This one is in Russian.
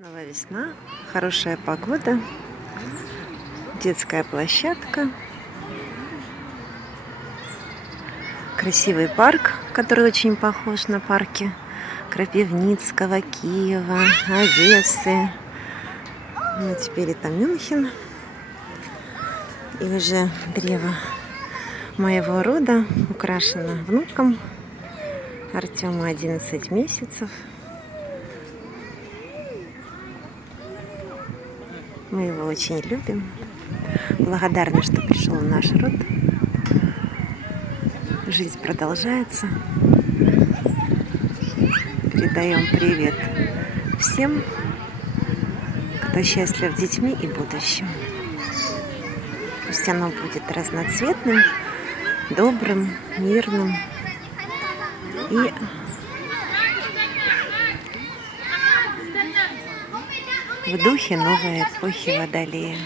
Снова весна, хорошая погода, детская площадка, красивый парк, который очень похож на парки Крапивницкого, Киева, Одессы. Ну, теперь это Мюнхен. И уже древо моего рода украшено внуком. Артему 11 месяцев. Мы его очень любим. Благодарны, что пришел в наш род. Жизнь продолжается. Передаем привет всем, кто счастлив детьми и будущим. Пусть оно будет разноцветным, добрым, мирным и в духе новой эпохи Водолея.